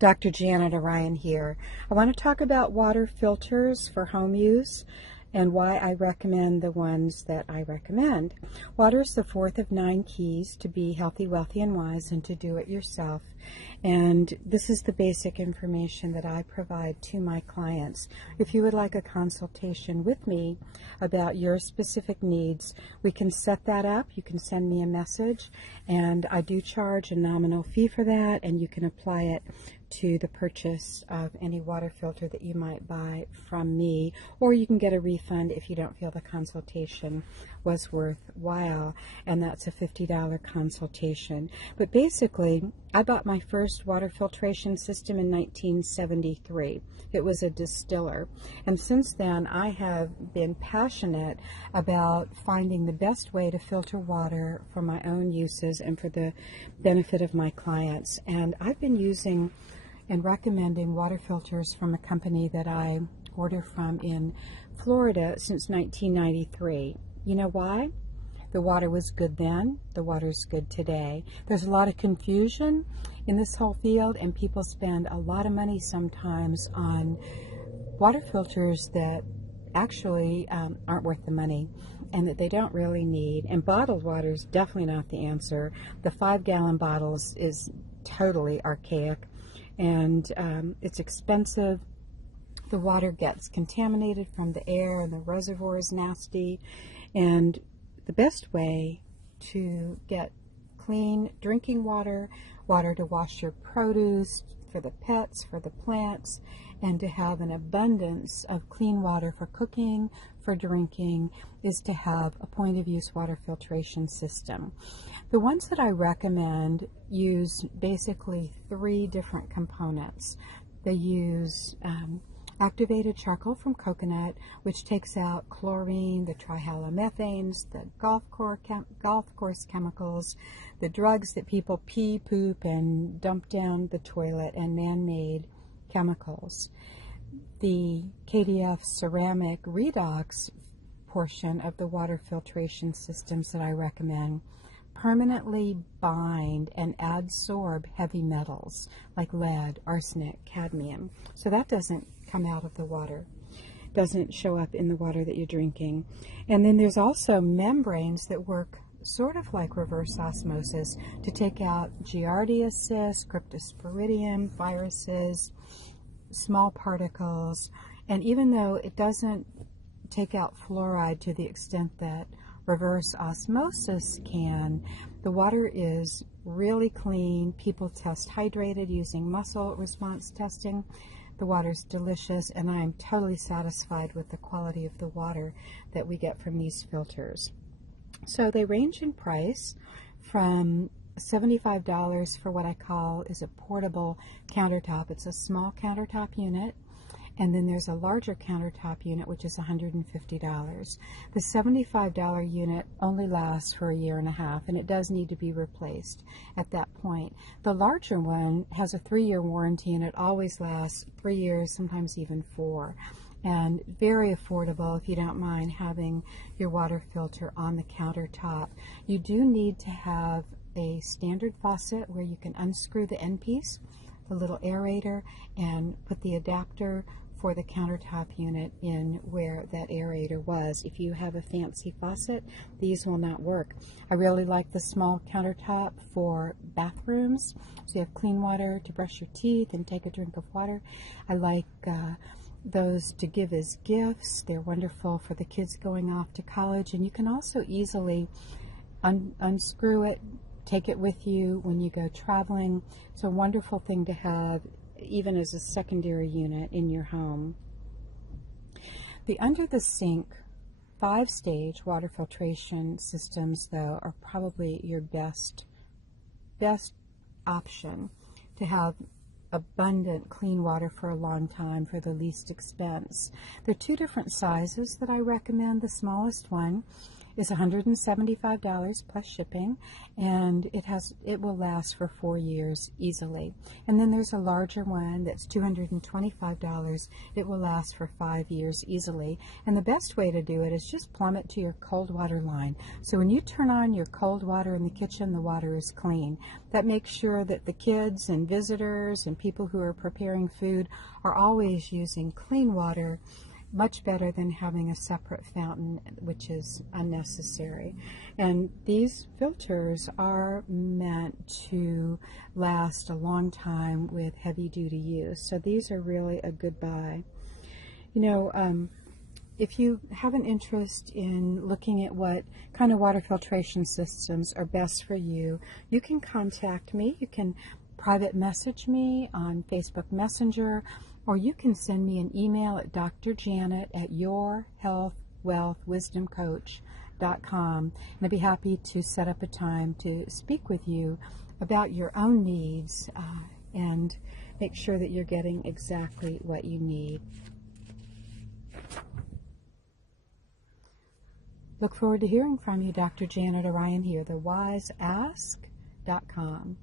Dr. Janet Orion here. I want to talk about water filters for home use and why I recommend the ones that I recommend. Water is the fourth of 9 keys to be healthy, wealthy, and wise, and to do it yourself. And this is the basic information that I provide to my clients. If you would like a consultation with me about your specific needs, we can set that up. You can send me a message, and I do charge a nominal fee for that, and you can apply it to the purchase of any water filter that you might buy from me, or you can get a refund if you don't feel the consultation was worthwhile, and that's a $50 consultation. But basically, I bought my first water filtration system in 1973. It was a distiller, and since then I have been passionate about finding the best way to filter water for my own uses and for the benefit of my clients. And I've been using and recommending water filters from a company that I order from in Florida since 1993. You know why? The water was good then, the water's good today. There's a lot of confusion in this whole field, and people spend a lot of money sometimes on water filters that actually aren't worth the money and that they don't really need. And bottled water is definitely not the answer. The 5-gallon bottles is totally archaic, and it's expensive. The water gets contaminated from the air, and the reservoir is nasty. And the best way to get clean drinking water, water to wash your produce, for the pets, for the plants, and to have an abundance of clean water for cooking, for drinking, is to have a point of use water filtration system. The ones that I recommend use basically 3 different components. They use activated charcoal from coconut, which takes out chlorine, the trihalomethanes, the golf course chemicals, the drugs that people pee, poop, and dump down the toilet, and man-made chemicals. The KDF ceramic redox portion of the water filtration systems that I recommend permanently bind and adsorb heavy metals like lead, arsenic, cadmium. So that doesn't come out of the water, doesn't show up in the water that you're drinking. And then there's also membranes that work sort of like reverse osmosis to take out giardia cysts, cryptosporidium, viruses, small particles. And even though it doesn't take out fluoride to the extent that reverse osmosis can, the water is really clean. People test hydrated using muscle response testing. The water's delicious, and I am totally satisfied with the quality of the water that we get from these filters. So they range in price from $75 for what I call is a portable countertop. It's a small countertop unit. And then there's a larger countertop unit, which is $150. The $75 unit only lasts for 1.5 years, and it does need to be replaced at that point. The larger one has a 3-year warranty, and it always lasts 3 years, sometimes even 4. And very affordable if you don't mind having your water filter on the countertop. You do need to have a standard faucet where you can unscrew the end piece, the little aerator, and put the adapter for the countertop unit in where that aerator was. If you have a fancy faucet, these will not work. I really like the small countertop for bathrooms, so you have clean water to brush your teeth and take a drink of water. I like those to give as gifts. They're wonderful for the kids going off to college, and you can also easily unscrew it, take it with you when you go traveling. It's a wonderful thing to have even as a secondary unit in your home. The under the sink 5-stage water filtration systems, though, are probably your best option to have abundant clean water for a long time for the least expense. There are 2 different sizes that I recommend. The smallest one is $175 plus shipping, and it will last for 4 years easily. And then there's a larger one that's $225. It will last for 5 years easily. And the best way to do it is just plumb it to your cold water line. So when you turn on your cold water in the kitchen, the water is clean. That makes sure that the kids and visitors and people who are preparing food are always using clean water, much better than having a separate fountain, which is unnecessary. And these filters are meant to last a long time with heavy-duty use. So these are really a good buy. You know, if you have an interest in looking at what kind of water filtration systems are best for you, you can contact me. You can private message me on Facebook Messenger, or you can send me an email at drjanet@yourhealthwealthwisdomcoach.com, and I'd be happy to set up a time to speak with you about your own needs and make sure that you're getting exactly what you need. Look forward to hearing from you. Dr. Janet Orion here, thewiseask.com.